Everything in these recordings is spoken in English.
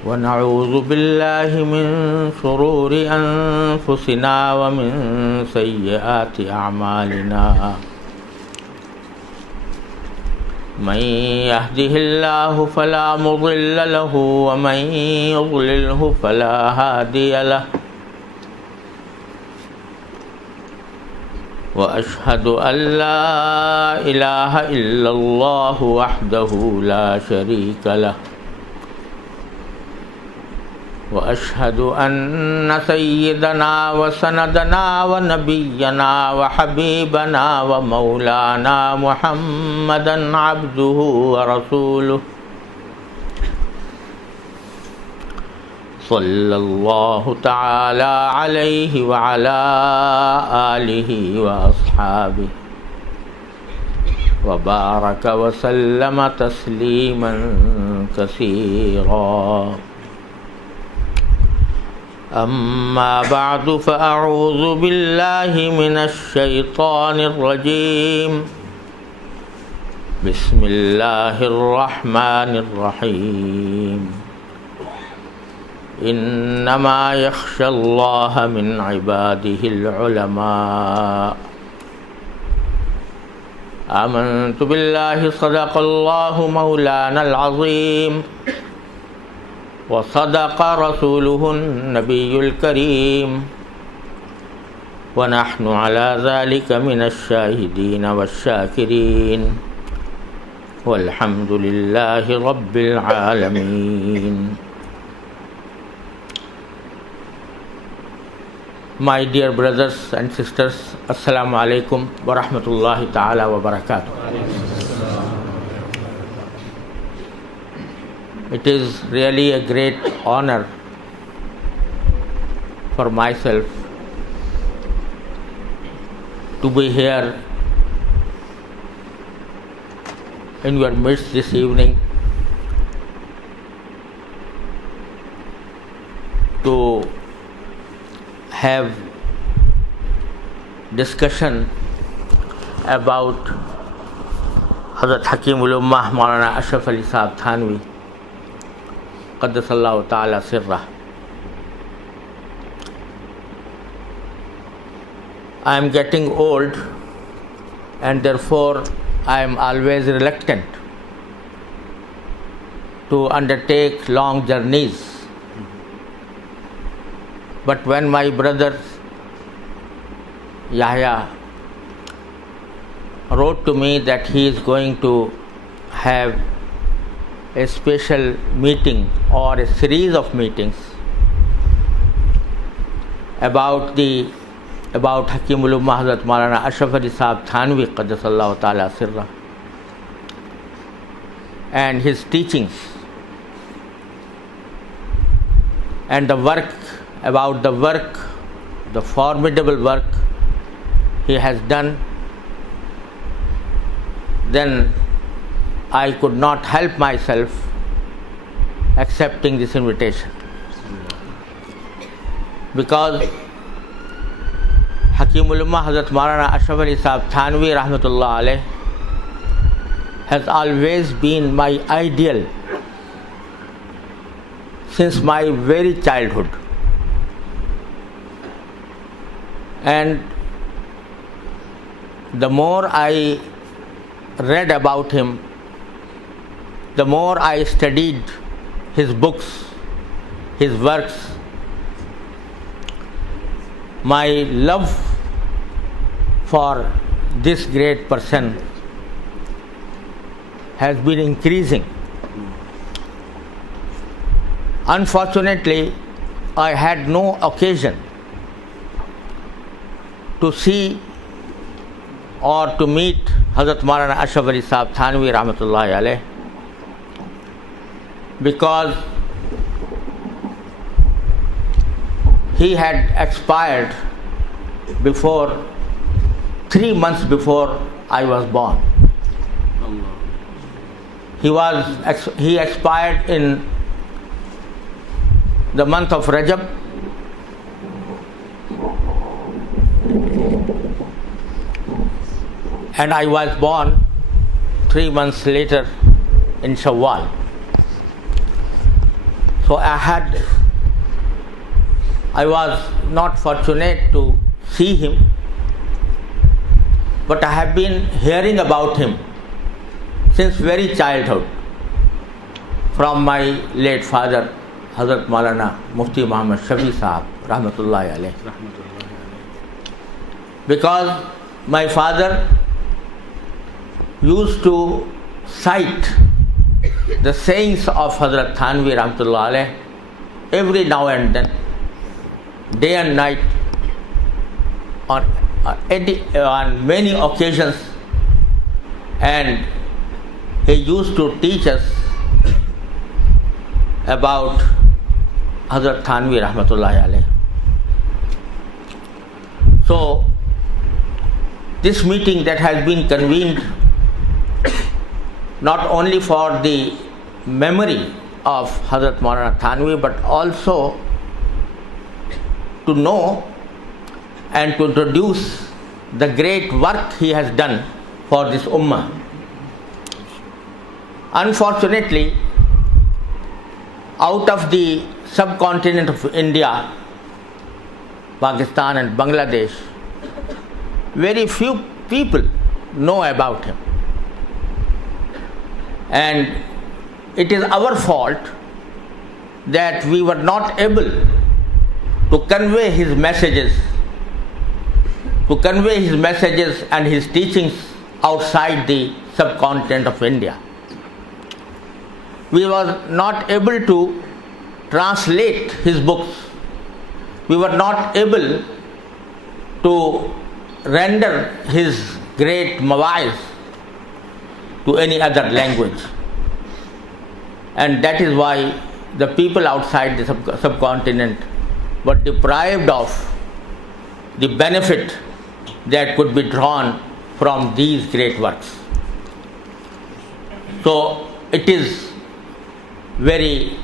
ونعوذ بالله من شرور أنفسنا ومن سيئات أعمالنا من يهده الله فلا مضل له ومن يضلله فلا هادي له وأشهد أن لا إله إلا الله وحده لا شريك له وأشهد أن سيدنا وسندنا ونبينا وحبيبنا ومولانا محمدا عبده ورسوله صلى الله تعالى عليه وعلى آله وأصحابه وبارك وسلم تسليما كثيرا. أما بعد فأعوذ بالله من الشيطان الرجيم. بسم الله الرحمن الرحيم. إنما يخشى الله من عباده العلماء. آمنت بالله صدق الله مولانا العظيم وصدق رسوله النبي الكريم ونحن على ذلك من الشاهدين والشاكرين والحمد لله رب العالمين. My dear brothers and sisters, Assalamu alaikum wa rahmatullahi ta'ala wa barakatuh. It is really a great honor for myself to be here in your midst this evening to have discussion about Hazrat Hakimul Ummah Maulana Ashraf Ali Sahab Thanvi Qaddasallahu Ta'ala Sirrah. I am getting old and therefore I am always reluctant to undertake long journeys. But when my brother Yahya wrote to me that he is going to have a special meeting or a series of meetings about Hakimul Ummah Hazrat Maulana Ashraf Ali Sahab Thanvi Qaddasallahu Ta'ala Sirrah and his teachings and the formidable work he has done, then I could not help myself accepting this invitation, because Hakimul Ummah Hazrat Maulana Ashraf Ali Sahab Thanvi Rahmatullah Alayh has always been my ideal since my very childhood. And the more I read about him, the more I studied his books, his works, my love for this great person has been increasing. Unfortunately, I had no occasion to see or to meet Hazrat Maulana Ashraf Ali Sahab Thanvi Rahmatullahi Alayh, because he had expired 3 months before I was born. He expired in the month of Rajab, and I was born 3 months later in Shawwal. So I was not fortunate to see him, but I have been hearing about him since very childhood from my late father, Hazrat Molana Mufti Muhammad Shafi Sahab, Rahmatullahi alayh. Because my father used to cite the sayings of Hazrat Thanvi Rahmatullahi alayh every now and then, day and night, on many occasions, and he used to teach us about Hazrat Thanvi Rahmatullahi alayh. So, this meeting that has been convened not only for the memory of Hazrat Maulana Thanvi, but also to know and to introduce the great work he has done for this ummah. Unfortunately, out of the subcontinent of India, Pakistan and Bangladesh, very few people know about him. And it is our fault that we were not able to convey his messages and his teachings outside the subcontinent of India. We were not able to translate his books. We were not able to render his great mawaiz to any other language. And that is why the people outside the subcontinent were deprived of the benefit that could be drawn from these great works. So it is very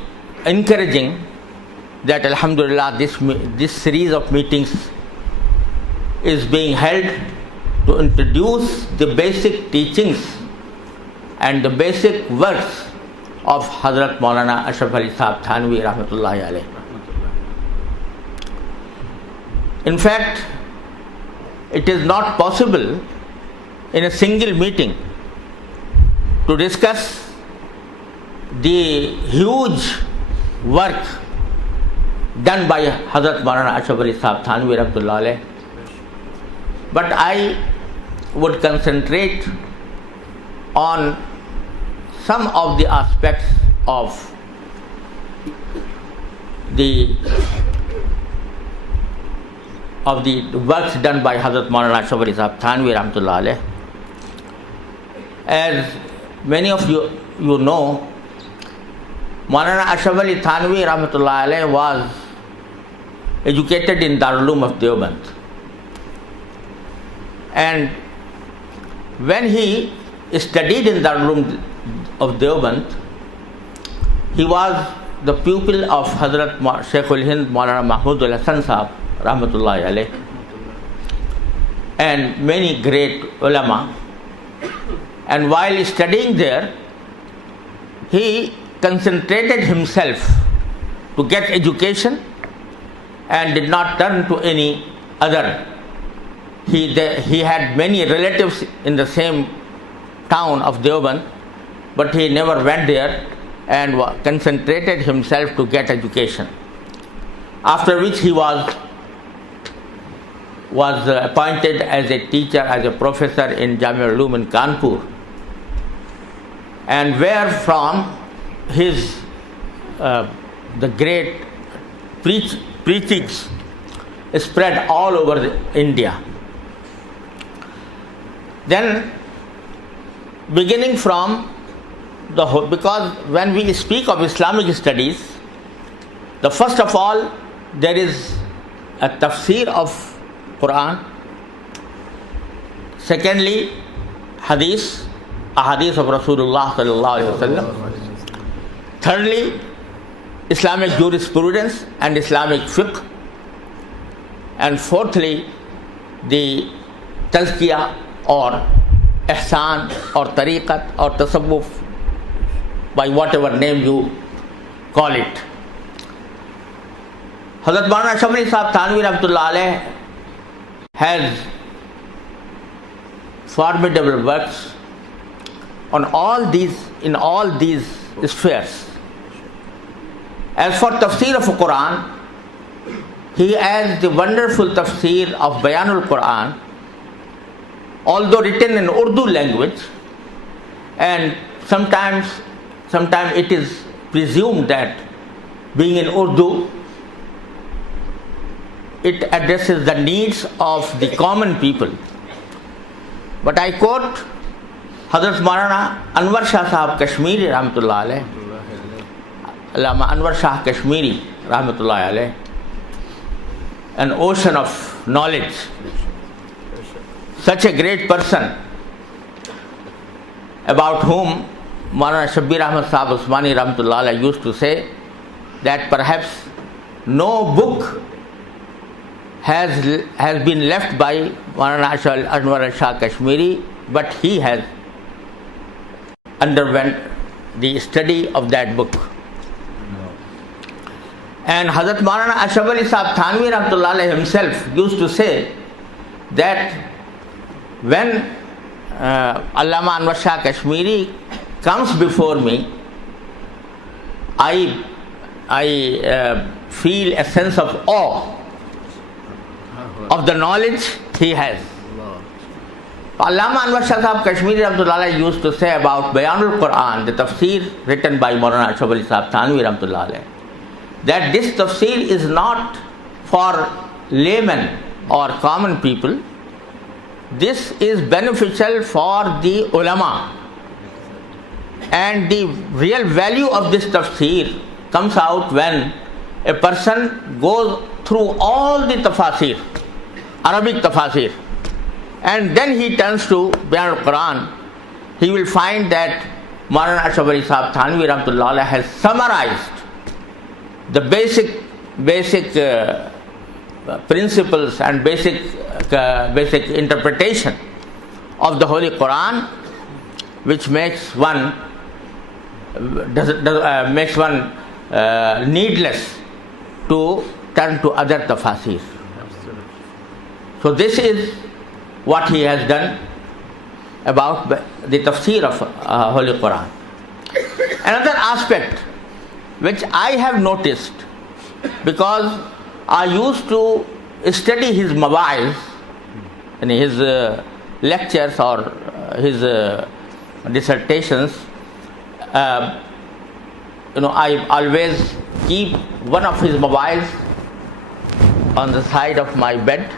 encouraging that Alhamdulillah this series of meetings is being held to introduce the basic teachings and the basic works of Hazrat Maulana Ashraf Ali Sahab Thanvi Rahmatullahi alayh. In fact, it is not possible in a single meeting to discuss the huge work done by Hazrat Maulana Ashraf Ali Sahab Thanvi Rahmatullahi alayh. But I would concentrate on some of the aspects of the works done by Hazrat Maulana Ashraf Ali Sahab Thanvi Rahmatullahi alayh. As many of you know, Maulana Ashraf Ali Thanvi Rahmatullahi alayh was educated in Darul Uloom of Deoband. And when he studied in Darul Uloom of Deoband, he was the pupil of Hazrat Sheikhul Hind Maulana Mahmudul Hasan Sahab Rahmatullahi alayh and many great ulama. And while studying there, he concentrated himself to get education and did not turn to any other. He had many relatives in the same town of Deoband, but he never went there and concentrated himself to get education. After which he was appointed as a teacher, as a professor in Jami'ul Uloom in Kanpur, and where from his the great preachings spread all over India. Then, beginning from because when we speak of Islamic studies, the first of all there is a tafsir of Quran. Secondly, ahadith of Rasulullah sallallahu alaihi wasallam. Thirdly, Islamic jurisprudence and Islamic fiqh. And fourthly, the tazkiyah or ihsan or tariqat or tasawwuf, by whatever name you call it. Hazrat Maulana Ashraf Sahib Thanvi Rahmatullah Alayh has formidable works on in all these spheres. As for tafsir of Quran, he has the wonderful tafsir of Bayanul Quran, although written in Urdu language, and sometimes it is presumed that being in Urdu, it addresses the needs of the common people. But I quote Hazrat Maulana Anwar Shah Sahab Kashmiri Rahmatullah Alayh, Allama Anwar Shah Kashmiri Rahmatullah Alayh, an ocean of knowledge, such a great person, about whom Maulana Shabbir Ahmad Sahab Usmani Rahmatullah Alayh used to say that perhaps no book has been left by Maulana Anwar Shah Kashmiri, but he has underwent the study of that book. And Hazrat Maulana Ashraf Sahib Thanvi Rahmatullah Alayh himself used to say that when Allama Anwar Shah Kashmiri comes before me, I feel a sense of awe of the knowledge he has. Allama Anwar Shah Sahib Kashmiri Rahmatullah Alayh used to say about Bayanul Quran, the tafsir written by Maulana Ashraf Sahib Thanvi Rahmatullah Alayh, that this tafsir is not for laymen or common people. This is beneficial for the ulama, and the real value of this tafsir comes out when a person goes through all the tafasir, Arabic tafasir, and then he turns to Bayan al-Quran. He will find that Maulana Ashraf Sahib Thanvi Rahmatullah Alayh has summarized the basic principles and basic interpretation of the Holy Quran, which makes one needless to turn to other tafasir. So this is what he has done about the tafsir of Holy Quran. Another aspect which I have noticed, because I used to study his mawaiz in his lectures or his dissertations, I always keep one of his mawaiz on the side of my bed,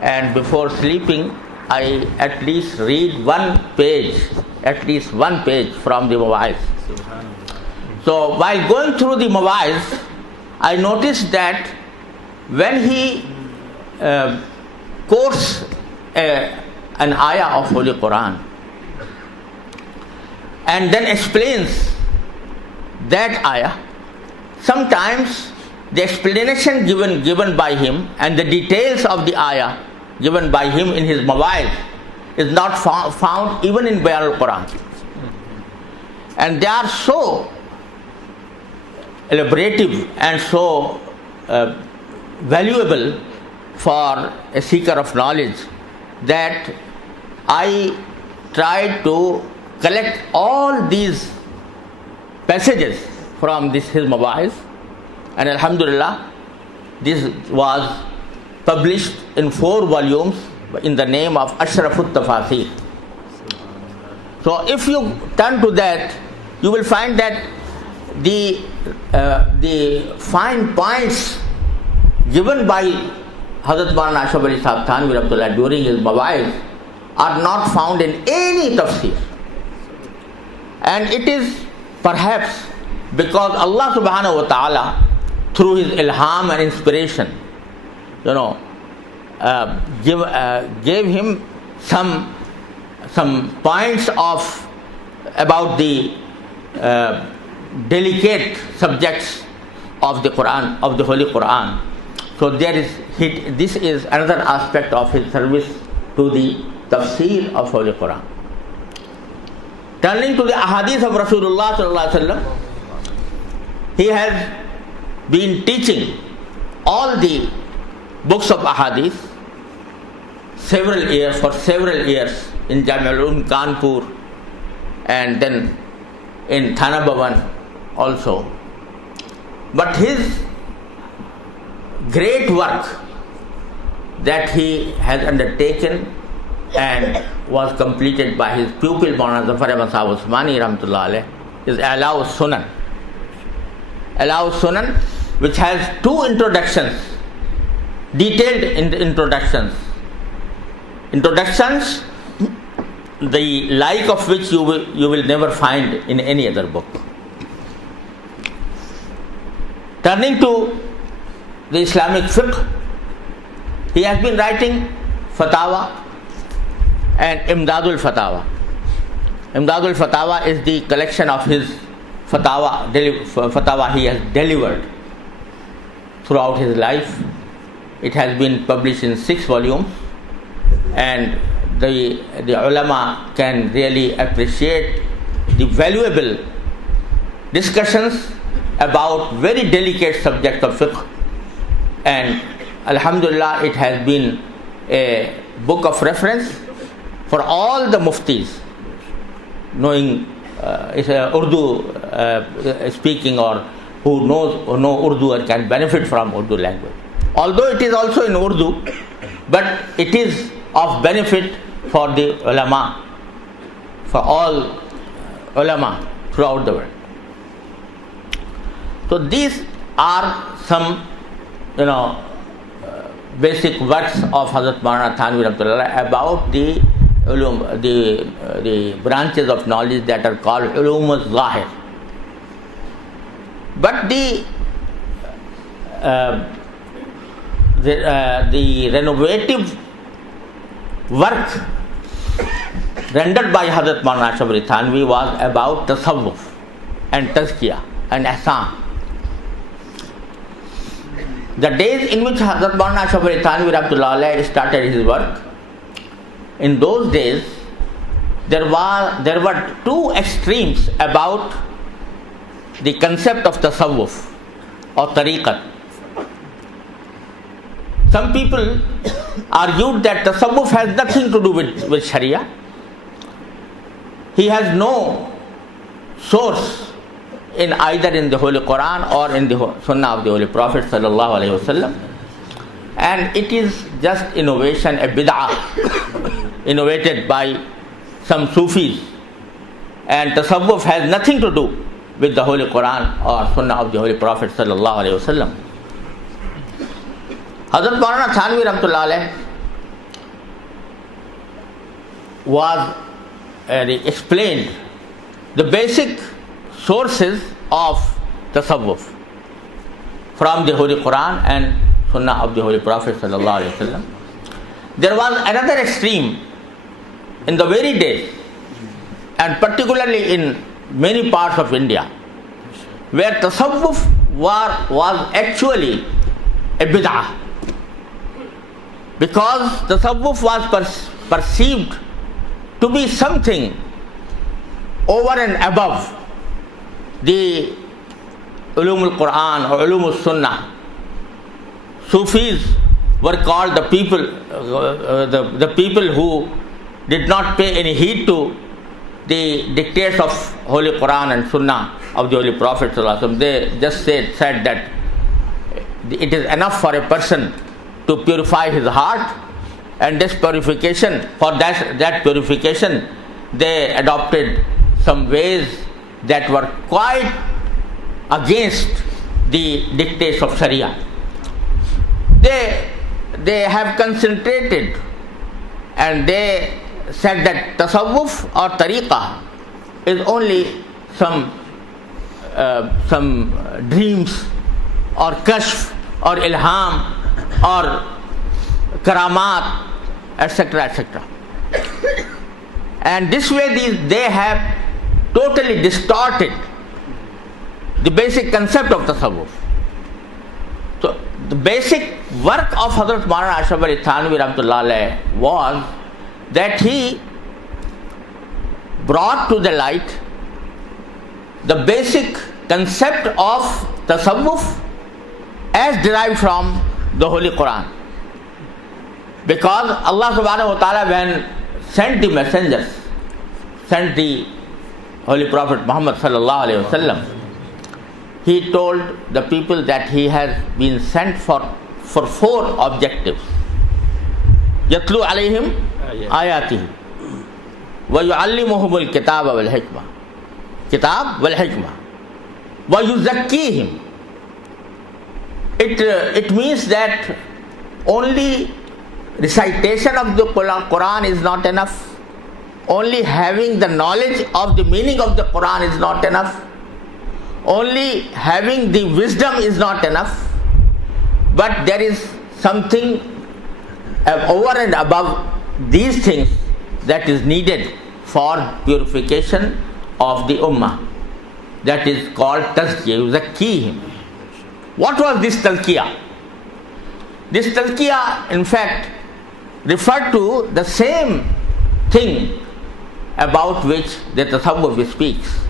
and before sleeping I at least read one page from the mawaiz. So while going through the mawaiz, I noticed that when he quotes an ayah of Holy Quran and then explains that ayah, sometimes the explanation given by him and the details of the ayah given by him in his mawaiz is not found even in Bayan al-Quran, and they are so elaborative and so valuable for a seeker of knowledge that I tried to collect all these passages from his mawaiz, and Alhamdulillah, this was published in 4 volumes in the name of Ashrafut Tafasir. So if you turn to that, you will find that the fine points given by Hazrat Maulana Ashraf Sahib Thanvi Rahmatullah during his mawaiz are not found in any tafsir, and it is perhaps because Allah subhanahu wa ta'ala, through his ilham and inspiration, gave him some points about the delicate subjects of the Quran, of the Holy Quran. So this is another aspect of his service to the tafsir of Holy Quran. Turning to the ahadith of Rasulullah sallallahu alaihi wasallam, he has been teaching all the books of ahadith for several years in Jamia Ulum Kanpur, and then in Thana Bhavan also. But his great work that he has undertaken and was completed by his pupil Maulana Zafar Ahmad Sahib Usmani Rahmatullah Alayh is Ala Sunan. Ala Sunan, which has two introductions, detailed introductions, the like of which you will never find in any other book. Turning to the Islamic fiqh, he has been writing Fatawa and Imdadul Fatawa. Imdadul Fatawa is the collection of his Fatawa he has delivered throughout his life. It has been published in 6 volumes, and the ulama can really appreciate the valuable discussions about very delicate subjects of fiqh, and alhamdulillah it has been a book of reference for all the muftis knowing Urdu speaking, or who know Urdu and can benefit from Urdu language. Although it is also in Urdu, but it is of benefit for the ulama, for all ulama throughout the world. So these are some, basic words of Hazrat Maulana Thanvi Rahmatullah about the ulum, the branches of knowledge that are called ulum al-zahir. But the renovative work rendered by Hazrat Maulana Ashraf Thanvi was about tasawwuf and tazkiyah and ihsan. The days in which Hazrat Maulana Ashraf Thanvi Rahmatullah started his work, in those days there were two extremes about the concept of tasawwuf or tariqat. Some people argued that tasawwuf has nothing to do with Sharia. He has no source in either in the Holy Quran or in the Sunnah of the Holy Prophet sallallahu alaihi wasallam, and it is just innovation, a bid'ah innovated by some Sufis, and tasawwuf has nothing to do with the Holy Quran or Sunnah of the Holy Prophet sallallahu alaihi wasallam. Hazrat Maulana Thanvi Rahmatullah Alayh was explained the basic sources of tasawwuf from the Holy Quran and Sunnah of the Holy Prophet sallallahu alaihi wasallam. There was another extreme in the very days, and particularly in many parts of India, where tasawwuf was actually a bid'ah, because tasawwuf was perceived to be something over and above the ulum al-Quran or ulum al-Sunnah. Sufis were called the people who did not pay any heed to the dictates of Holy Quran and Sunnah of the Holy Prophet sallallahu alaihi wasallam. They just said that it is enough for a person to purify his heart, and this purification, for that purification, they adopted some ways that were quite against the dictates of Sharia. They have concentrated, and they said that tasawwuf or tariqah is only some dreams or kashf or ilham or karamat, etc., etc. And this way they have totally distorted the basic concept of tasawwuf. So the basic work of Hazrat Maulana Ashraf Thanvi Rahmatullah Alayh was that he brought to the light the basic concept of tasawwuf as derived from the Holy Quran. Because Allah subhanahu wa ta'ala, when sent the messengers, sent the Holy Prophet Muhammad sallallahu alayhi wa sallam, he told the people that he has been sent for four objectives. Yatlu alayhim ayatihi wa yu'allimuhumul kitaba wal hikmah. Kitab wal hikmah. Wa yuzakkihim. It means that only recitation of the Quran is not enough. Only having the knowledge of the meaning of the Quran is not enough. Only having the wisdom is not enough. But there is something over and above these things that is needed for purification of the ummah. That is called tazkiyah, yuzakkihim. What was this tazkiyah? This tazkiyah, in fact, referred to the same thing about which the tasawwuf speaks.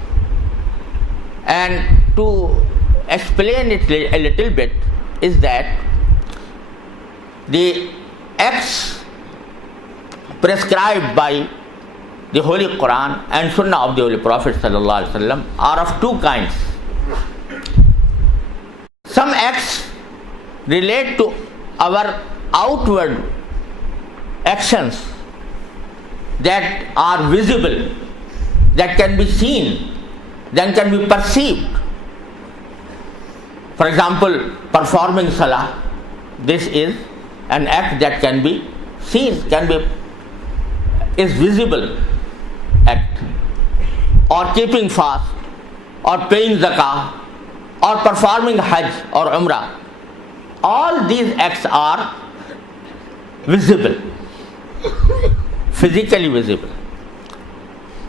And to explain it a little bit is that the acts prescribed by the Holy Quran and Sunnah of the Holy Prophet sallallahu alaihi wasallam are of two kinds. Some acts relate to our outward actions that are visible, that can be seen, that can be perceived. For example, performing salah, this is an act that can be seen, is visible act. Or keeping fast, or paying zakah, or performing hajj or umrah. All these acts are visible, physically visible.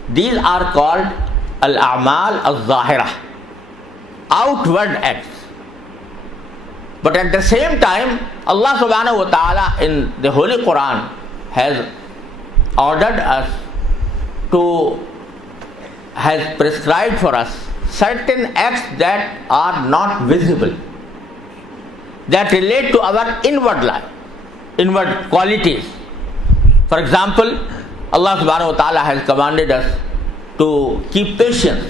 These are called al-a'mal al-zahirah, outward acts. But at the same time, Allah subhanahu wa ta'ala in the Holy Quran has ordered us has prescribed for us certain acts that are not visible, that relate to our inward life, inward qualities. For example, Allah subhanahu wa ta'ala has commanded us to keep patience.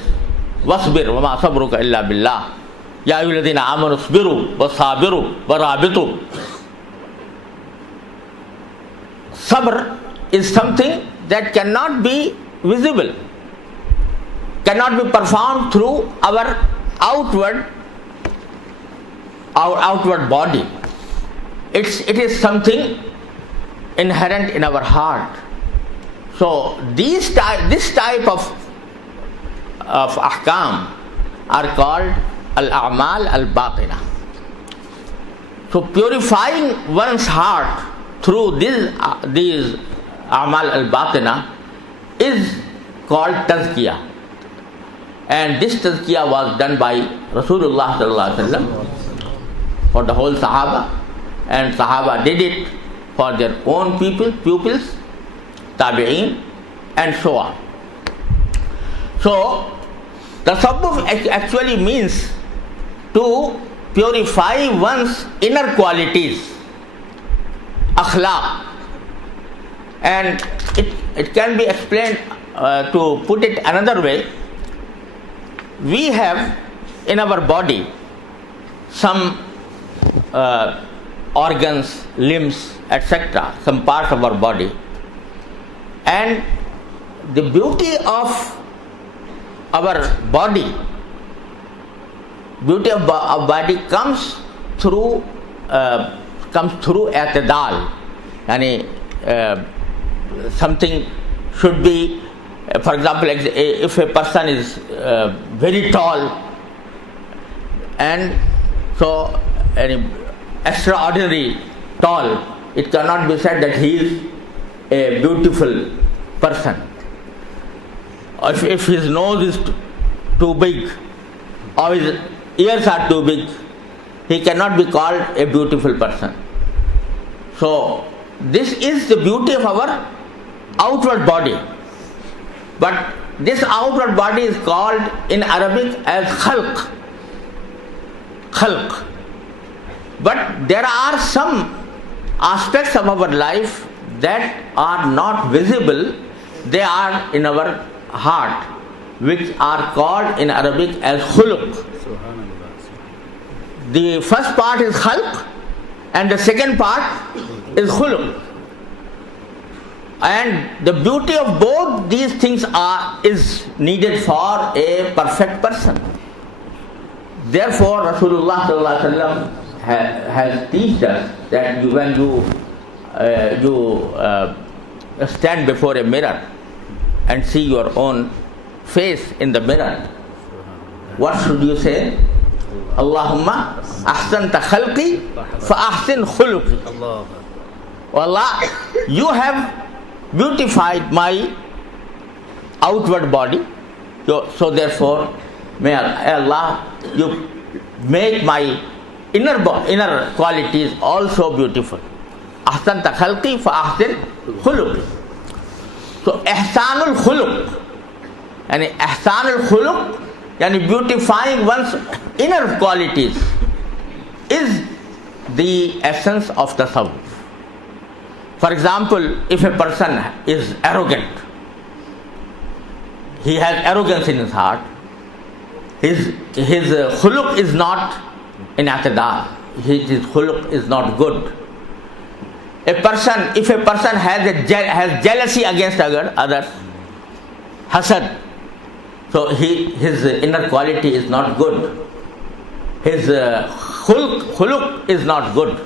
Wasbir wa ma sabruka illa billah. Ya ayyuhalladhina amanu isbiru wa sabiru wa rabitu. Sabr is something that cannot be visible, cannot be performed through our outward body. It is something inherent in our heart. So this type of ahkam are called al-a'mal al-batina. So purifying one's heart through these a'mal al-batina is called tazkiyah. And this tazkiyah was done by Rasulullah sallallahu alaihi wasallam for the whole Sahaba, and Sahaba did it for their own pupils, tabi'een, and so on. So tasawwuf actually means to purify one's inner qualities, akhlaq. And it can be explained, to put it another way, we have in our body some organs, limbs, etc., some parts of our body, and the beauty of our body, comes through i'tidal. Something should be, for example, if a person is very tall and so extraordinary tall, it cannot be said that he is a beautiful person. If his nose is too big or his ears are too big, he cannot be called a beautiful person. So this is the beauty of our outward body. But this outward body is called in Arabic as khalq. But there are some aspects of our life that are not visible, they are in our heart, which are called in Arabic as khuluq. The first part is khalq and the second part is khuluq. And the beauty of both these things is needed for a perfect person. Therefore, Rasulullah sallallahu alaihi wasallam has taught us that when you stand before a mirror and see your own face in the mirror, what should you say? Allahumma ahsanta khalqi fa ahsin khuluqi. Allah, you have beautified my outward body, so therefore may Allah, you make my inner qualities also beautiful. Ahsanta khalqi fa ahsin khuluqi. So ihsanul khuluq, and ihsanul khuluq, yani beautifying one's inner qualities, is the essence of tasawwuf. For example, if a person is arrogant, he has arrogance in his heart, his khuluq is not in atadal, his khuluq is not good. If a person has jealousy against others, hasad, so his inner quality is not good. His khuluq is not good.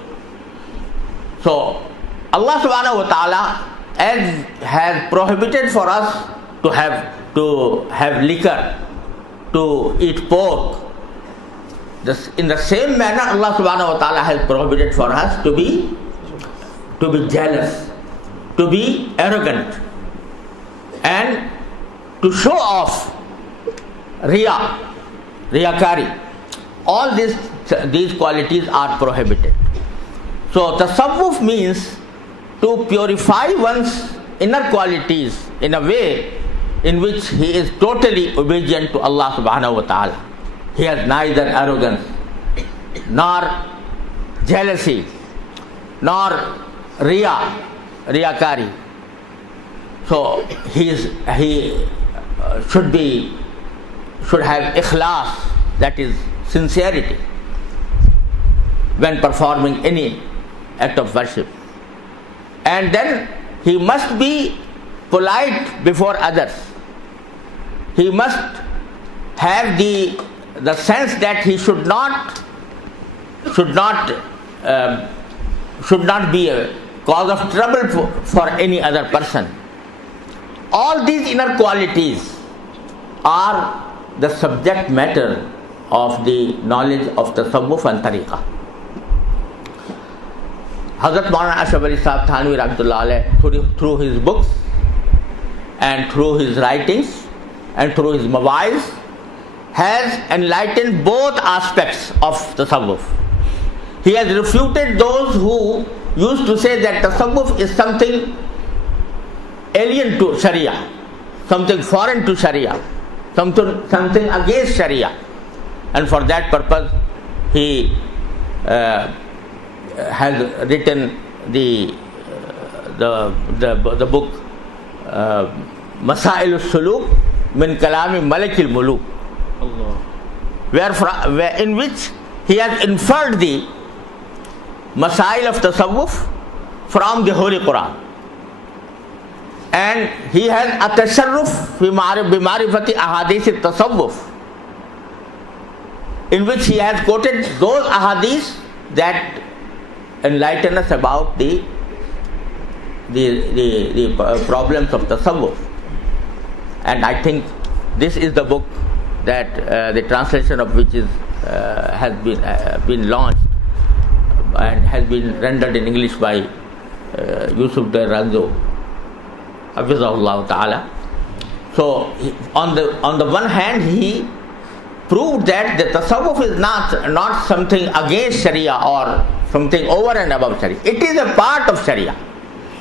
So Allah subhanahu wa ta'ala has prohibited for us to have liquor, to eat pork. In the same manner, Allah subhanahu wa ta'ala has prohibited for us to be jealous, to be arrogant, and to show off, riyakari. All these qualities are prohibited. So tasawwuf means to purify one's inner qualities in a way in which he is totally obedient to Allah subhanahu wa ta'ala. He has neither arrogance, nor jealousy, nor riyakari. So he should have ikhlas, that is sincerity, when performing any act of worship. And then he must be polite before others. He must have the sense that he should not be a cause of trouble for any other person. All these inner qualities are the subject matter of the knowledge of tasawwuf and tariqah. Hazrat Molana Ashraf thanvi rahmatullah through his books and through his writings and through his mawaiz has enlightened both aspects of tasawwuf. He has refuted those who used to say that tasawwuf is something alien to Sharia, something foreign to Sharia, something against Sharia, and for that purpose he has written the book Masail al-Suluk min Kalami Malik al-Muluk, in which he has inferred the Masail of Tasawwuf from the Holy Quran. And he has at-tasharruf bi ma'rifati ahadith al-tasawwuf, in which he has quoted those ahadith that enlighten us about the problems of tasawwuf. And I think this is the book that the translation of which has been launched and has been rendered in English by Yusuf de Ranzo, Hafizahullah Ta'ala. So on the one hand, he proved that the tasawwuf is not something against Sharia or something over and above Sharia. It is a part of Sharia.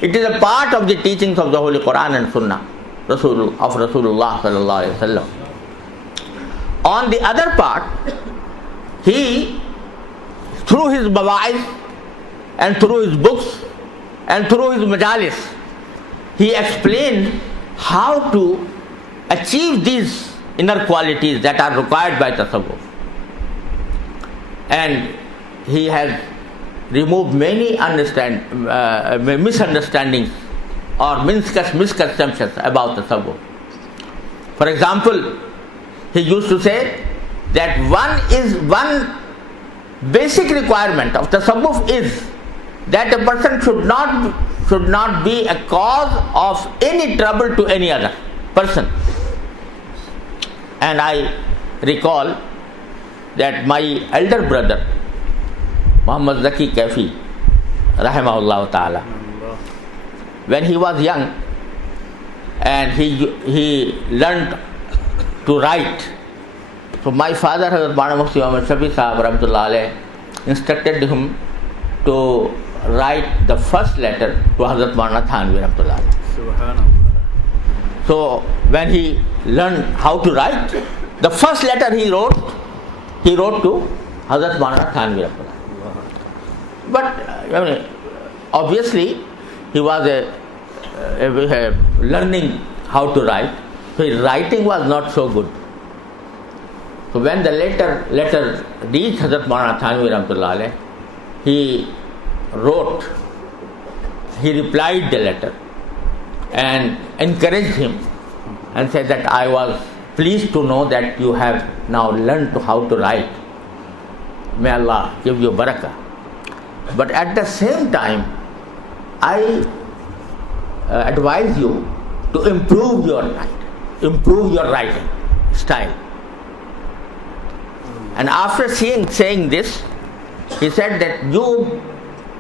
It is a part of the teachings of the Holy Quran and Sunnah of Rasulullah sallallahu alaihi wasallam. On the other part, he through his mawaiz and through his books and through his majalis, he explained how to achieve these inner qualities that are required by tasawwuf. And he has removed many misunderstandings or misconceptions about tasawwuf. For example, he used to say that one basic requirement of tasawwuf is that a person should not be a cause of any trouble to any other person. And I recall that my elder brother, Muhammad Zaki Kafi, rahimahullah ta'ala, when he was young and he learned to write. So my father, Hazrat Bana Mufti Muhammad Shafi Sahab rahmatullah alayh, instructed him to write the first letter to Hazrat Bana Thanvi rahmatullah alayh. Subhanallah. So when he learned how to write, the first letter he wrote to Hazrat Bana Thanvi rahmatullah. But obviously he was learning how to write, so his writing was not so good. So when the letter reached Hazrat Maulana Thanvi rahmatullah alayh, he replied the letter and encouraged him and said that I was pleased to know that you have now learned how to write. May Allah give you barakah. But at the same time, I advise you to improve your writing style. And after saying this, he said that you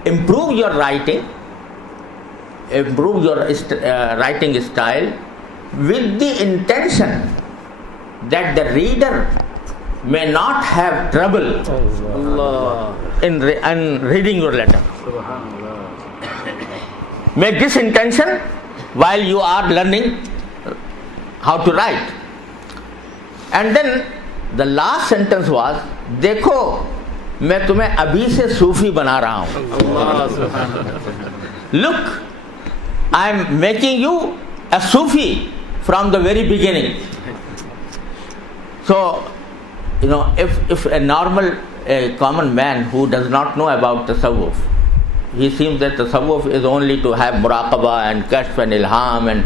improve your writing style with the intention that the reader may not have trouble in reading your letter. Make this intention while you are learning how to write. And then the last sentence was, देखो मैं तुम्हें अभी से सूफी बना रहा हूँ. Look, I am making you a Sufi from the very beginning. So, if a common man who does not know about tasawwuf, he seems that tasawwuf is only to have muraqabah and kashf and ilham and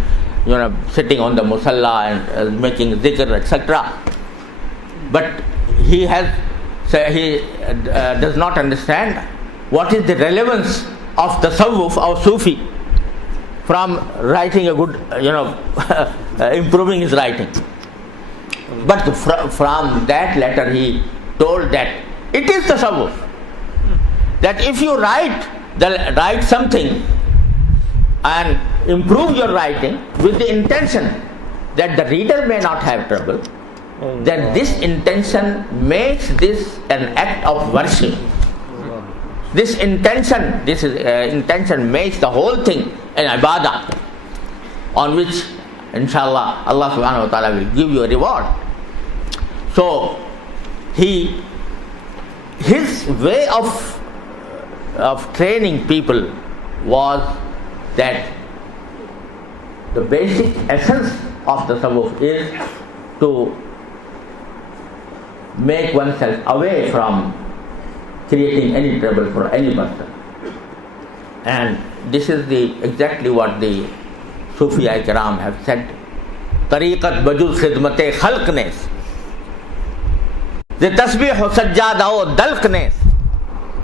sitting on the musalla and making dhikr, etc. But he does not understand what is the relevance of tasawwuf or Sufi from writing a good, improving his writing. But from that letter he told that it is tasawwuf, that if you write something and improve your writing with the intention that the reader may not have trouble, then this intention makes this an act of worship. This intention makes the whole thing an ibadah, on which inshallah Allah subhanahu wa ta'ala will give you a reward. So his way of training people was that the basic essence of the tasawwuf is to make oneself away from creating any trouble for any person. And this is exactly what the Sufiya Kiram have said. Tariqat bajul khidmate khalq nes, the tasbih ho sajjada o dalq nes,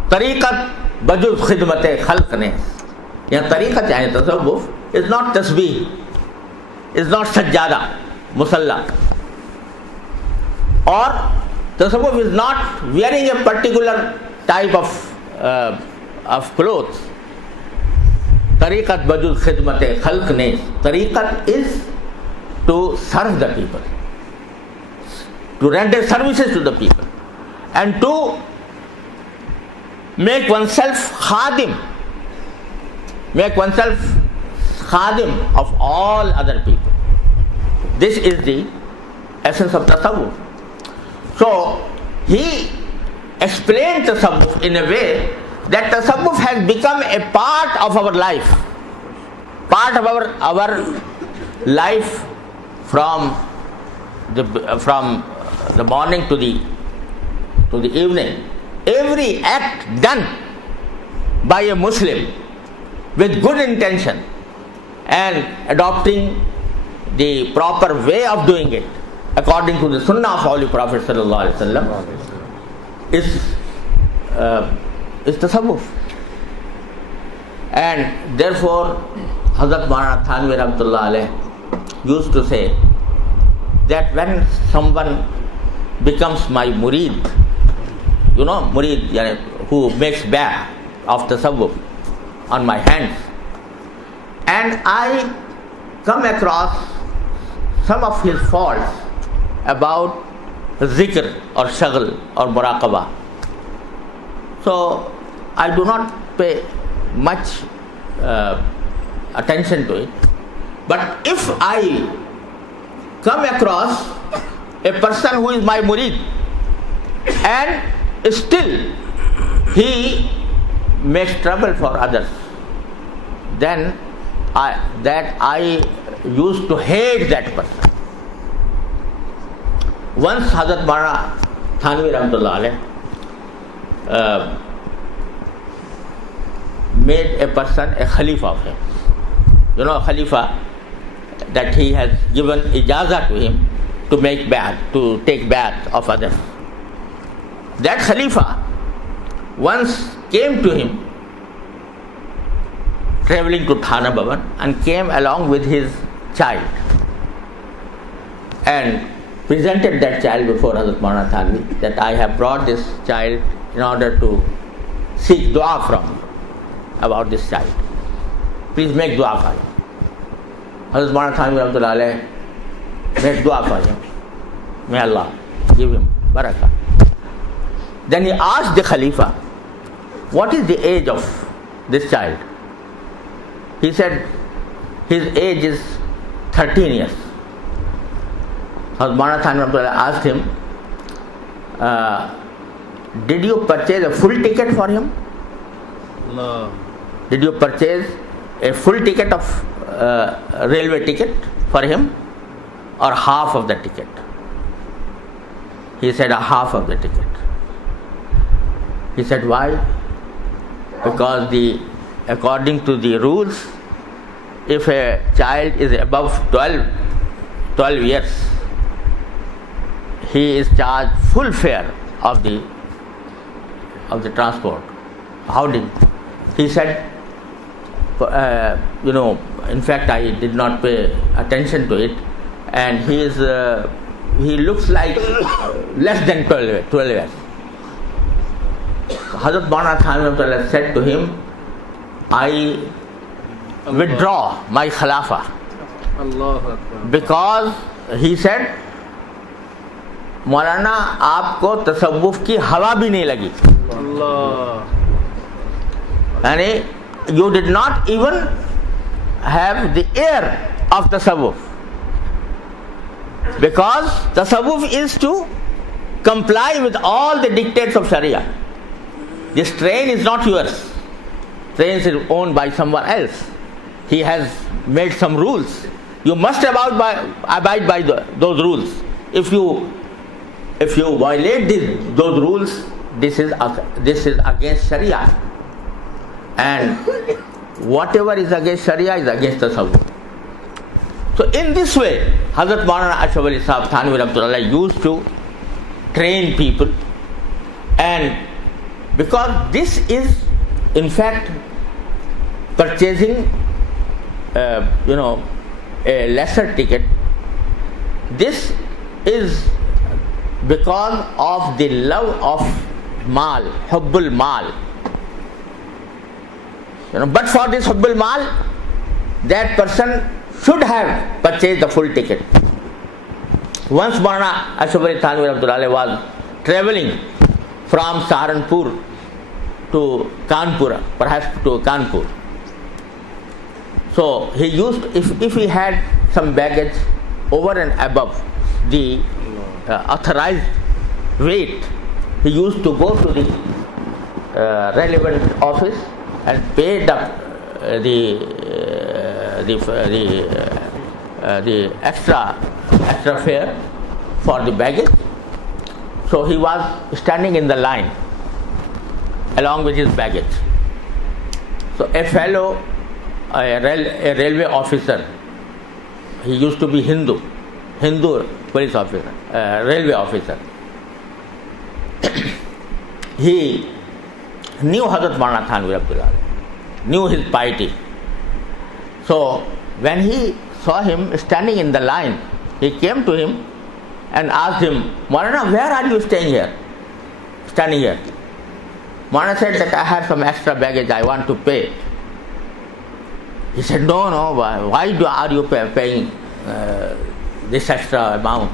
tariqat bajul khidmate khalq nes. Yahan tariqat yaani tasawwuf is not tasbih, is not sajjada, musalla. Or tasawwuf is not wearing a particular type of clothes. Tariqat bajul khidmate khalq nes. Tariqat is to serve the people, to render services to the people, and to make oneself khadim of all other people. This is the essence of tasawwuf. So he explained tasawwuf in a way that tasawwuf has become a part of our life. Part of our life from the morning to the evening. Every act done by a Muslim with good intention and adopting the proper way of doing it according to the Sunnah of Holy Prophet sallallahu alaihi wasallam is tasawwuf. And therefore Hazrat Molana Thanvi Rahmatullah alayh used to say that when someone becomes my murid, murid who makes bay'ah of tasawwuf on my hands, and I come across some of his faults about zikr or shaghl or muraqabah, so I do not pay much attention to it. But if I come across a person who is my murid and still he makes trouble for others, then I used to hate that person. Once Hazrat Molana Thanvi Rahmatullah alayh made a person a khalifa of him. A khalifa, that he has given ijazah to him to make bay'at, to take bay'at of others. That khalifa once came to him traveling to Thana Bhavan and came along with his child and presented that child before Hazrat Molana Thanvi, that I have brought this child in order to seek dua from you about this child. Please make dua for him. Hazrat Molana Thanvi Rahmatullah alayh made dua for him. May Allah give him barakah. Then he asked the Khalifa, what is the age of this child? He said his age is 13 years. Hazrat Molana Thanvi Rahmatullah asked him, did you purchase a full ticket for him? No. Did you purchase a full ticket of railway ticket for him, or half of the ticket? He said a half of the ticket. He said why? Because according to the rules, if a child is above 12 years, he is charged full fare of the transport. How did? He said, in fact I did not pay attention to it, and he looks like less than 12 years. Hazrat Molana Thanvi said to him, I withdraw my Khilafah. Because he said, मौलाना आपको तसव्वुफ की हवा भी नहीं लगी. यानी you did not even have the air of tasawwuf, because tasawwuf is to comply with all the dictates of Sharia. This train is not yours. Train is owned by someone else. He has made some rules. You must abide by those rules. If you violate those rules, this is against Sharia. And whatever is against Sharia is against tasawwuf. So in this way, Hazrat Molana Ashraf Ali Sahab Thanvi Rahmatullah used to train people, and because this is in fact purchasing a lesser ticket, this is because of the love of mal, hubbul mal. But for this hubbul mal, that person should have purchased the full ticket. Once Molana Ashraf Ali Thanvi Rahmatullah was traveling from Saharanpur to Kanpur, perhaps to Kanpur. So he used, if he had some baggage over and above the authorized weight, he used to go to the relevant office and pay the extra fare for the baggage. So he was standing in the line along with his baggage. So a fellow, a railway officer, he used to be Hindu police officer, railway officer. He knew Hazrat Maulana Thanvi Abdullah, knew his piety. So when he saw him standing in the line, he came to him and asked him, Maulana, where are you standing here? Maulana said that I have some extra baggage, I want to pay. He said, no, why are you paying this extra amount?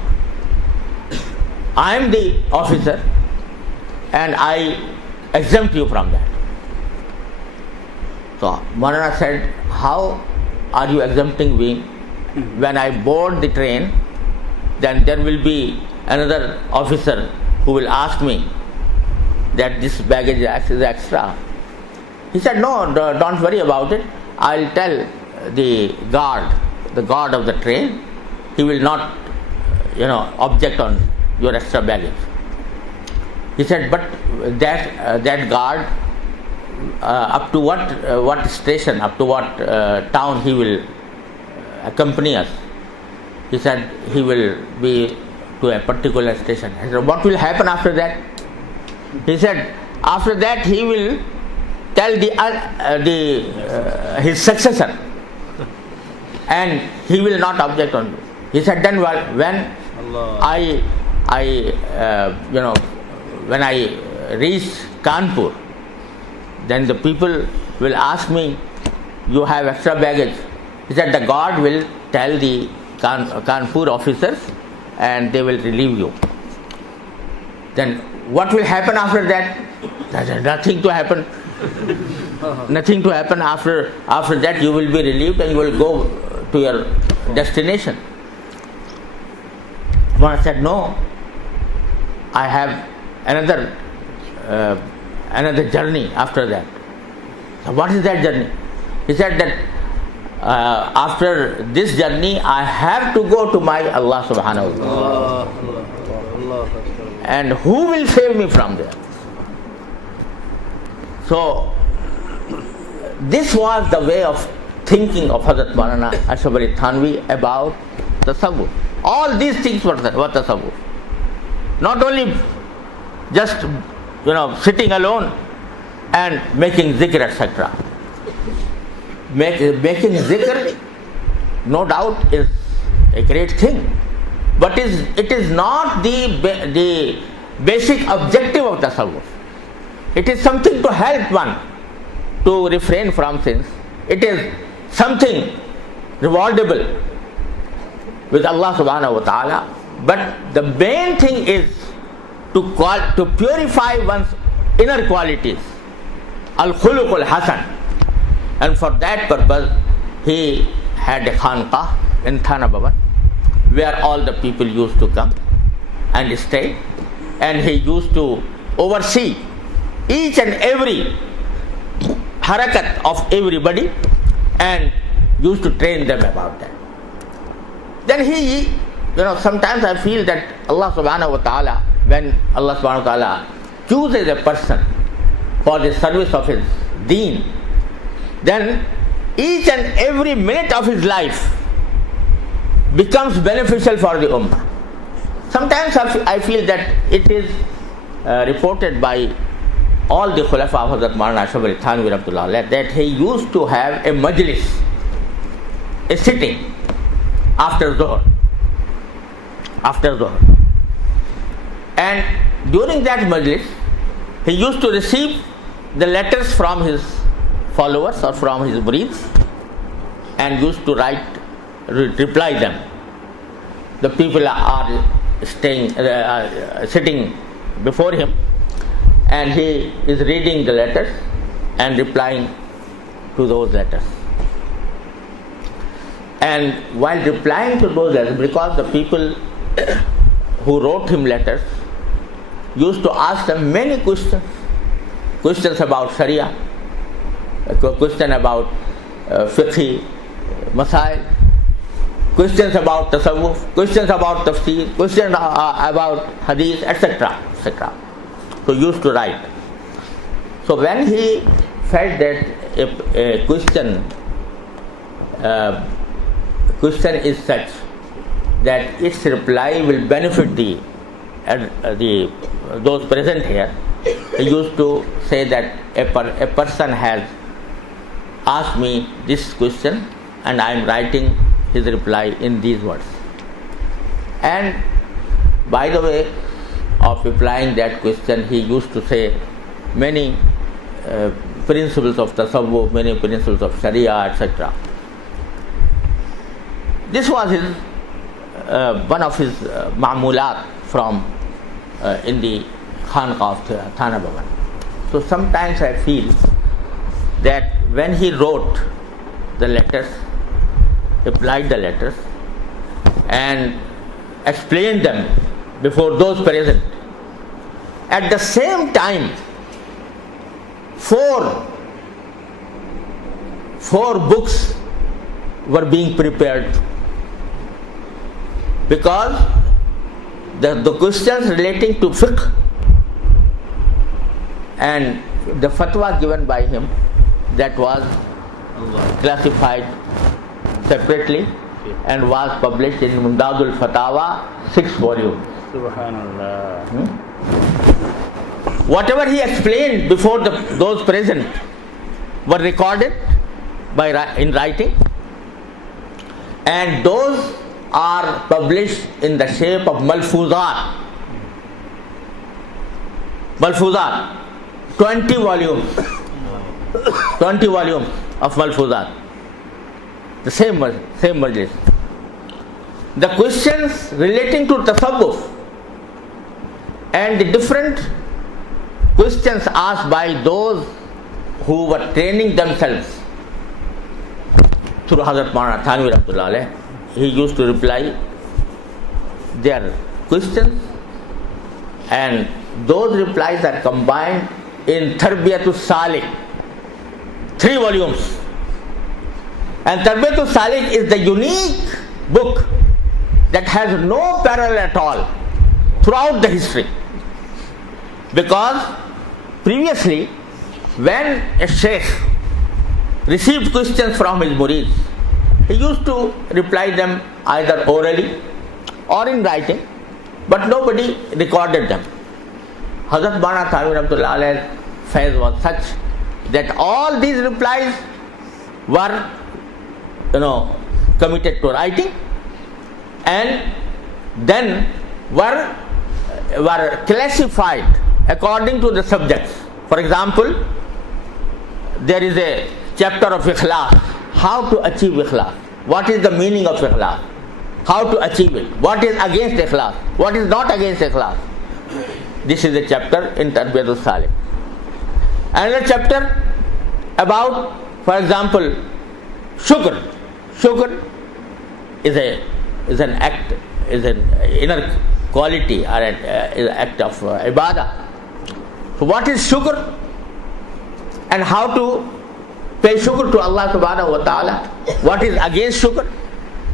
I am the officer and I exempt you from that. So Maulana said, how are you exempting me? When I board the train, then there will be another officer who will ask me that this baggage is extra. He said, no, don't worry about it. I'll tell the guard of the train. He will not, object on your extra baggage. He said, but that guard, up to what station, up to what town he will accompany us? He said, he will be to a particular station. I said, what will happen after that? He said, after that he will tell his successor, and he will not object on you. He said, then when when I reach Kanpur, then the people will ask me, you have extra baggage. He said, the guard will tell the Kanpur officers and they will relieve you. Then what will happen after that? There's nothing to happen. Nothing to happen. After that you will be relieved and you will go to your destination. One said, no, I have another journey after that. So what is that journey? He said that after this journey I have to go to my Allah subhanahu wa ta'ala. And who will save me from there? So this was the way of thinking of Hazrat Maulana Ashraf Ali Thanvi about tasawwuf. All these things were tasawwuf. Not only just sitting alone and making zikr, etc. Making zikr, no doubt, is a great thing, but it is not the basic objective of tasawwuf. It is something to help one to refrain from sins. It is something rewardable with Allah subhanahu wa ta'ala. But the main thing is to purify one's inner qualities, al-khuluq al-hasan. And for that purpose he had a khanqah in Thana Bhavan, where all the people used to come and stay, and he used to oversee each and every harakat of everybody and used to train them about that. Then he, sometimes I feel that Allah subhanahu wa ta'ala, when Allah subhanahu wa ta'ala chooses a person for the service of his deen, then each and every minute of his life becomes beneficial for the ummah. Sometimes I feel that it is reported by all the Khulafa of Hazrat Maulana Ashraf Ali Thanvi Rahmatullah that he used to have a majlis, a sitting after Zuhr. And during that majlis, he used to receive the letters from his followers or from his murids and used to reply them. The people are sitting before him, and he is reading the letters and replying to those letters. And while replying to those letters, because the people who wrote him letters, used to ask them many questions. Questions about Sharia, a question about fiqh, masail, questions about tasawwuf, questions about tafsir, questions about hadith, etc. etc. So used to write. So when he felt that a question is such that its reply will benefit those present here, he used to say that a person has asked me this question and I am writing his reply in these words. And by the way of replying that question, he used to say many principles of tasawwuf, many principles of Sharia, etc. This was his one of his ma'mulat from in the Khanqa of Thana Bhavan. So sometimes I feel that when he wrote the letters, replied the letters, and explained them before those present, at the same time, four books were being prepared, because the questions relating to fiqh and the fatwa given by him, that was classified separately and was published in Mundadul Fatawa, 6 volumes. Subhanallah. Whatever he explained before those present were recorded in writing, and those are published in the shape of malfuzat. 20 volumes. 20 volumes of malfuzat. The same majlis. The questions relating to tasawwuf and the different questions asked by those who were training themselves through Hazrat Maulana Thanvi Rahmatullah Alayh, he used to reply their questions, and those replies are combined in Tarbiyatus Salik, 3 volumes. And Tarbiyatus Salik is the unique book that has no parallel at all throughout the history. Because previously, when a sheikh received questions from his murids, he used to reply them either orally or in writing, but nobody recorded them. Hazrat Maulana Thanvi Rahmatullah Alayh's phase was such that all these replies were committed to writing, and then were classified according to the subjects. For example, there is a chapter of ikhlas, how to achieve ikhlas, what is the meaning of ikhlas, how to achieve it, what is against ikhlas, what is not against ikhlas. This is a chapter in Tarbiyatul Salik. Another chapter about, for example, shukr. Shukr is an act, is an inner quality, or is an act of ibadah. So what is shukr and how to pay shukr to Allah subhanahu wa ta'ala? What is against shukr?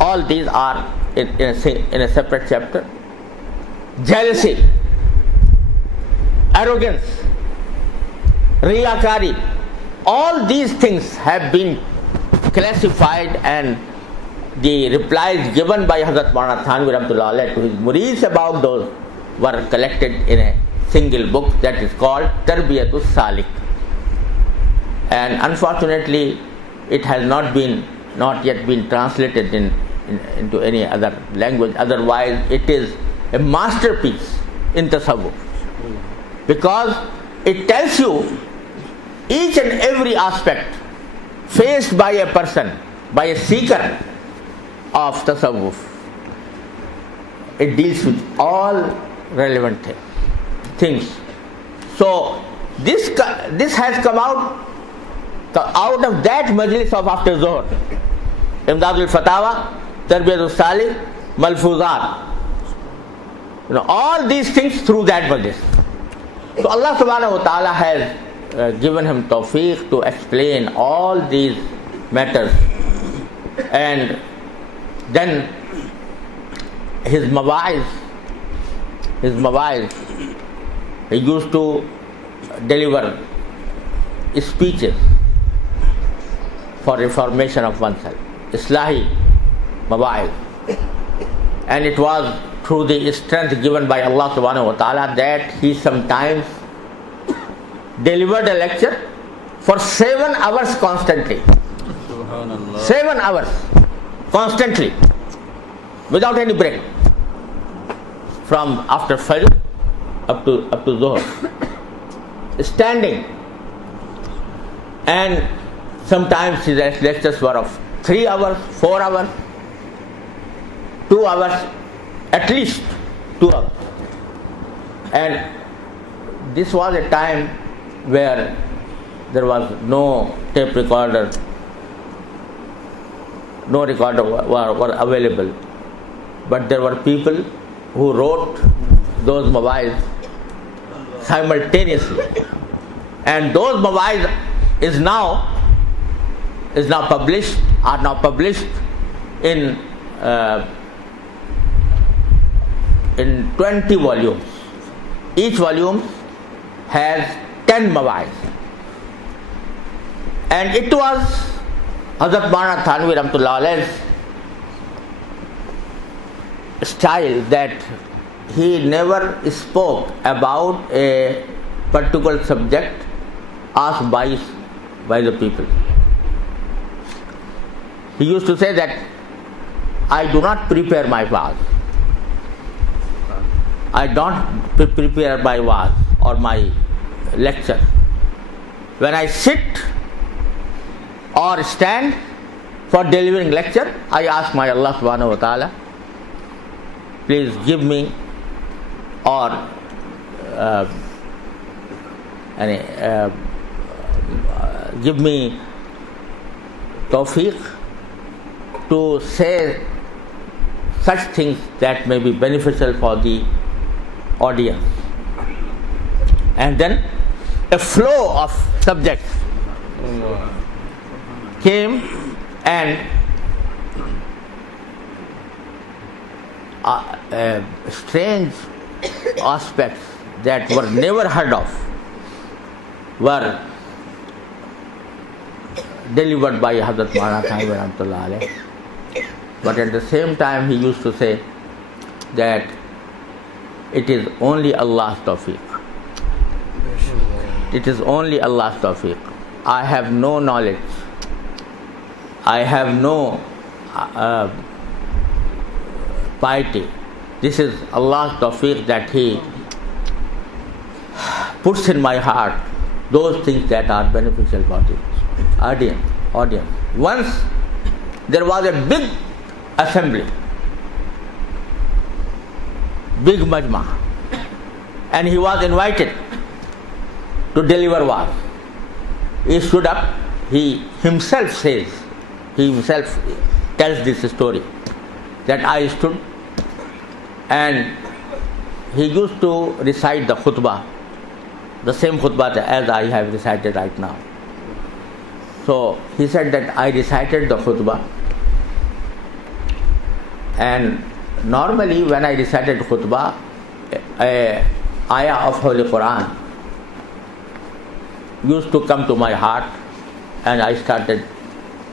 All these are in a separate chapter. Jealousy, arrogance, riyakari, all these things have been classified, and the replies given by Hazrat Maulana Thanvi Rahmatullah Alayh to his murids about those were collected in a single book that is called Tarbiyatus Salik. And unfortunately, it has not yet been translated into any other language. Otherwise, it is a masterpiece in tasawwuf, because it tells you each and every aspect faced by a person, by a seeker of tasawwuf. It deals with all relevant things. So this has come out of that majlis of after Zohar, Imdadul Fatawa, Tarbiyatul Salik, Malfuzat. All these things through that majlis. So Allah subhanahu wa ta'ala has given him tawfiq to explain all these matters. And then his mawaiz, he used to deliver speeches for reformation of oneself, Islahi mawaiz. And it was through the strength given by Allah subhanahu wa ta'ala that he sometimes delivered a lecture for 7 hours constantly. Subhanallah. 7 hours constantly, without any break, from after Fajr up to Zuhr, standing. And sometimes his lectures were of 3 hours, 4 hours, 2 hours, at least 2 hours. And this was a time where there was no tape recorder, no recorder were available, but there were people who wrote those mawaiz simultaneously, and those mawaiz are now published in 20 volumes. Each volume has 10 mawaiz, and it was Hazrat Molana Thanvi Rahmatullah Alayhi's style that he never spoke about a particular subject asked by the people. He used to say that I do not prepare my wa'az. I don't prepare my wa'az or my lecture. When I sit or stand for delivering lecture, I ask my Allah subhanahu wa ta'ala, please give me or give me tawfiq to say such things that may be beneficial for the audience. And then a flow of subjects came, and strange aspects that were never heard of were delivered by Hazrat Molana Thanvi Rahmatullah Alayhi. But at the same time he used to say that it is only Allah's tawfiq. It is only Allah's tawfiq. I have no knowledge. I have no piety. This is Allah's tawfiq that He puts in my heart those things that are beneficial for the audience. Once there was a big assembly, big majma, and he was invited to deliver wa'az. He stood up. He himself tells this story, that I stood and he used to recite the khutbah, the same khutbah as I have recited right now. So he said that I recited the khutbah, and normally when I recited khutbah, a ayah of Holy Quran used to come to my heart and I started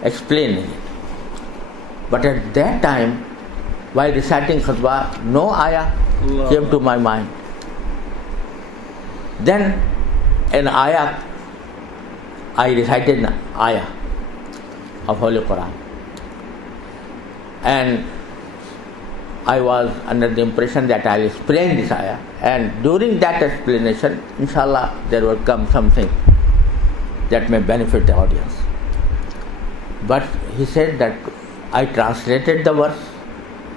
explaining it. But at that time, while reciting khutbah, no ayah came to my mind. Then an ayah, I recited an ayah of Holy Quran, and I was under the impression that I will explain this ayah, and during that explanation, inshallah, there will come something that may benefit the audience. But he said that I translated the verse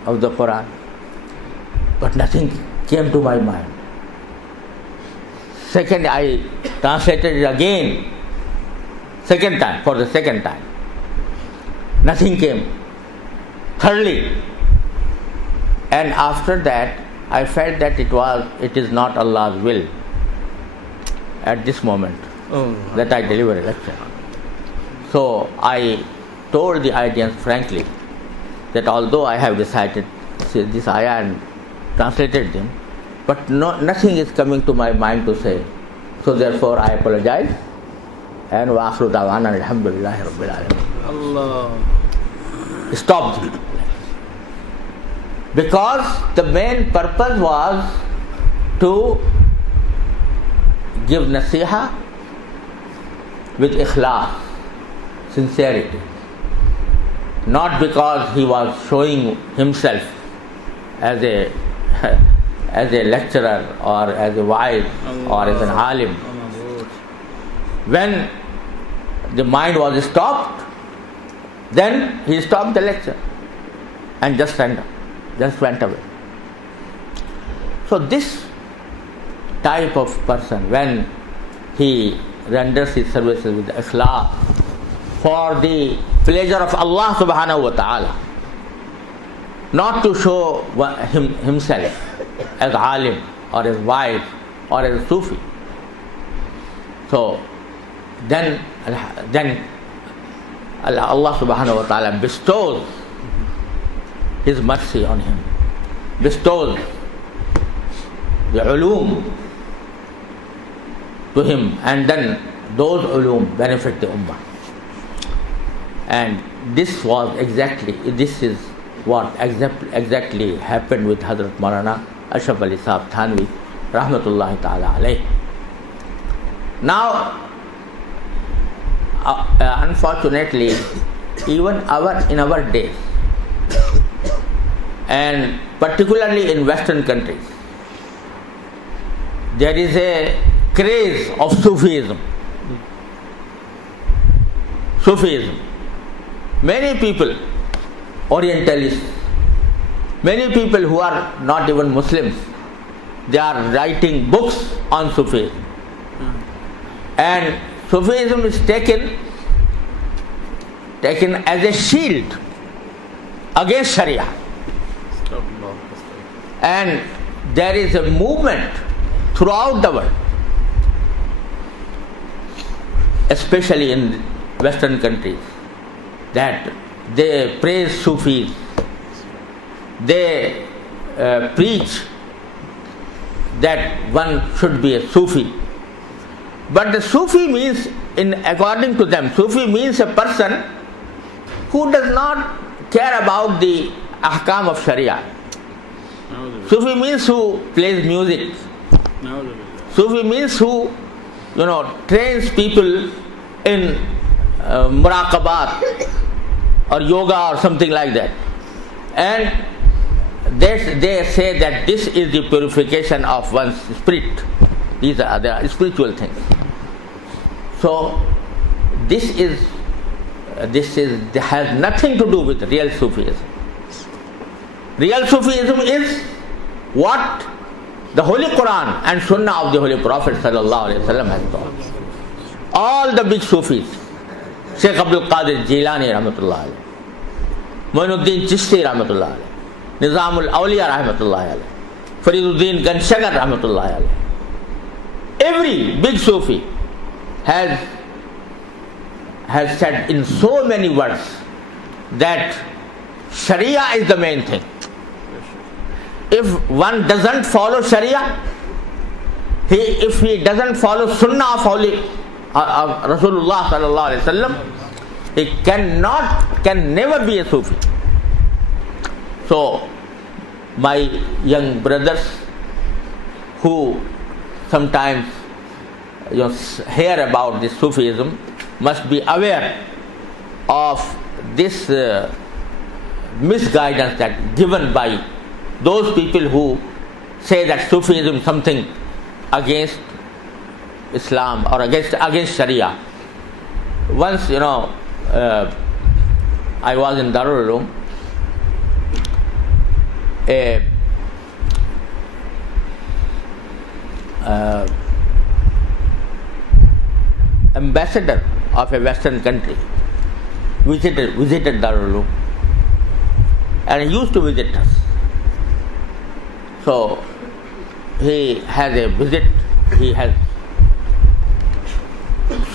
of the Quran, but nothing came to my mind. Second, I translated it again, for the second time. Nothing came. Thirdly, and after that, I felt that it is not Allah's will at this moment Oh, that I deliver a lecture. So I told the audience frankly that although I have recited this ayah and translated them, but nothing is coming to my mind to say. So therefore I apologize. And wa akhiru da'wana alhamdulillahi rabbil alamin. Allah. Stopped. Because the main purpose was to give nasiha with ikhlas, sincerity. Not because he was showing himself as a as a lecturer or as a wise or as an alim. When the mind was stopped, then he stopped the lecture and just went away. So this type of person, when he renders his services with ikhlas for the pleasure of Allah subhanahu wa ta'ala, not to show himself as alim or as wise or as Sufi, so then Allah subhanahu wa ta'ala bestows His mercy on him, bestows the ulum to him, and then those ulum benefit the ummah. And this is what exactly happened with Hazrat Molana Ashraf Ali Sahab Thanvi rahmatullahi ta'ala alayh. Now unfortunately, even in our days, and particularly in Western countries, there is a craze of Sufism. Many people, Orientalists, many people who are not even Muslims, they are writing books on Sufism. And Sufism is taken as a shield against Sharia. And there is a movement throughout the world, especially in Western countries, that they praise Sufis, they preach that one should be a Sufi. But the Sufi means, according to them, Sufi means a person who does not care about the ahkam of Sharia. Sufi means who plays music. Sufi means who, trains people in muraqabat or yoga or something like that. And they say that this is the purification of one's spirit. These are the spiritual things. So this has nothing to do with real Sufism. Real Sufism is what the Holy Quran and Sunnah of the Holy Prophet sallallahu alaihi wasallam has taught. All the big Sufis, Sheikh Abdul Qadir Jilani rahmatullah alayh, Muinuddin Chishti rahmatullah alayh, Nizamul Awliya rahmatullah alayh, Fariduddin Ganshagar rahmatullah alayh. Every big Sufi has said in so many words that Sharia is the main thing. If one doesn't follow Sharia, if he doesn't follow Sunnah of Rasulullah sallallahu alaihi wasallam, he can never be a Sufi. So my young brothers who sometimes hear about this Sufism must be aware of this misguidance that given by those people who say that Sufism is something against Islam or against Sharia. Once, I was in Darul Uloom. Ambassador of a Western country visited Darul Uloom, and he used to visit us. So he has a visit. He has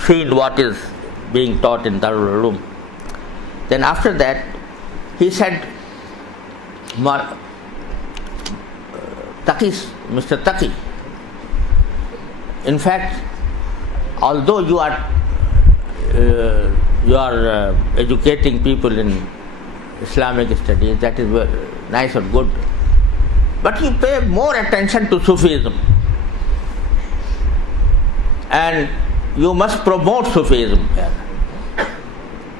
seen what is being taught in Darul Uloom. Then after that, he said, Taqi, Mr. Taqi, in fact, although you are educating people in Islamic studies, that is very nice and good, but you pay more attention to Sufism, and you must promote Sufism here.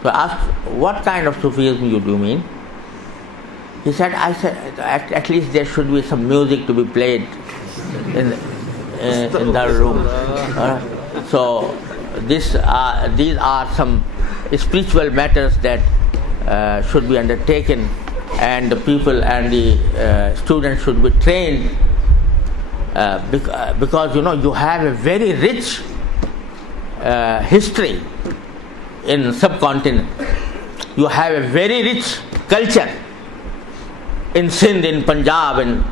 So I asked, what kind of Sufism you do mean? He said, at least there should be some music to be played in the room. So these are some spiritual matters that should be undertaken, and the people and the students should be trained, because you have a very rich history in subcontinent. You have a very rich culture in Sindh, in Punjab, in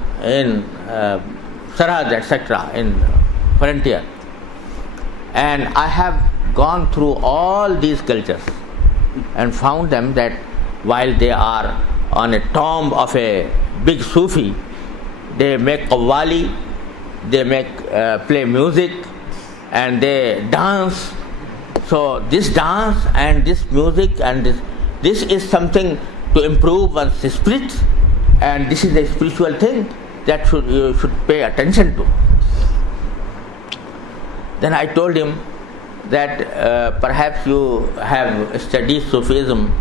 Sarhad, etc., in frontier. And I have gone through all these cultures and found them that while they are on a tomb of a big Sufi, they make qawwali, they play music, and they dance. So this dance and this music and this is something to improve one's spirit, and this is a spiritual thing that you should pay attention to. Then I told him that perhaps you have studied Sufism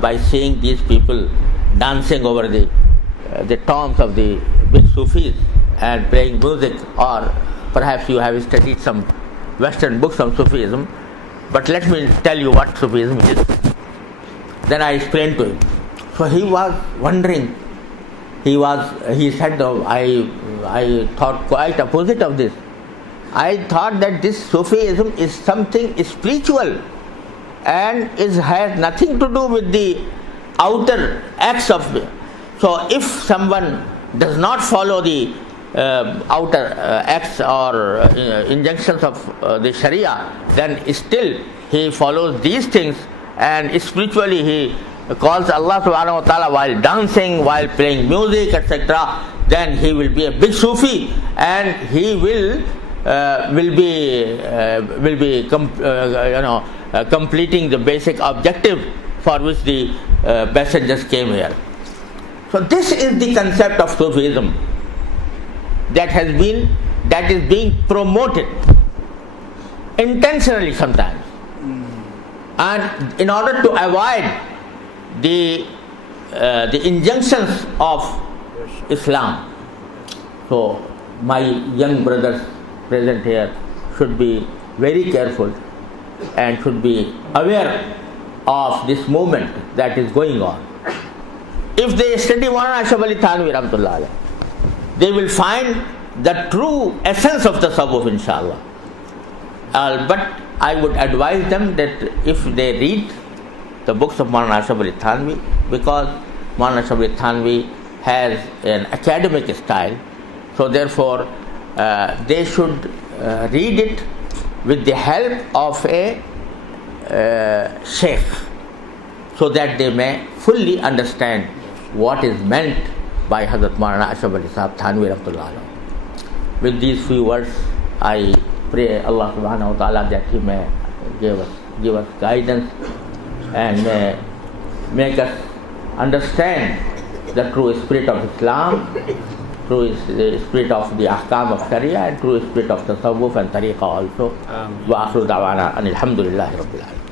by seeing these people dancing over the tombs of the big Sufis and playing music, or perhaps you have studied some Western books on Sufism, but let me tell you what Sufism is. Then I explained to him. So he was wondering. He said, oh, I thought quite opposite of this. I thought that this Sufism is something spiritual and has nothing to do with the outer acts of. So if someone does not follow the outer acts or injunctions of the Sharia, then still he follows these things, and spiritually he calls Allah subhanahu wa ta'ala while dancing, while playing music, etc., then he will be a big Sufi, and he will be completing the basic objective for which the passengers came here. So this is the concept of Sufism that is being promoted intentionally sometimes, and in order to avoid the injunctions of Islam. So my young brothers present here should be very careful and should be aware of this movement that is going on. If they study Molana Ashraf Thanvi Rahmatullah alayh, they will find the true essence of the tasawwuf, inshallah. But I would advise them that if they read the books of Molana Ashraf Thanvi, because Molana Ashraf Thanvi has an academic style, so therefore they should read it with the help of a sheikh, so that they may fully understand what is meant by Hazrat Molana Ashraf Thanvi Rahmatullah alayh. With these few words, I pray Allah subhanahu wa ta'ala that He may give us guidance and may make us understand the true spirit of Islam, true spirit of the ahkam of Sharia, and true spirit of tasawwuf and tariqah also. Wa akhiru da'wana anil hamdulillahi rabbil alamin.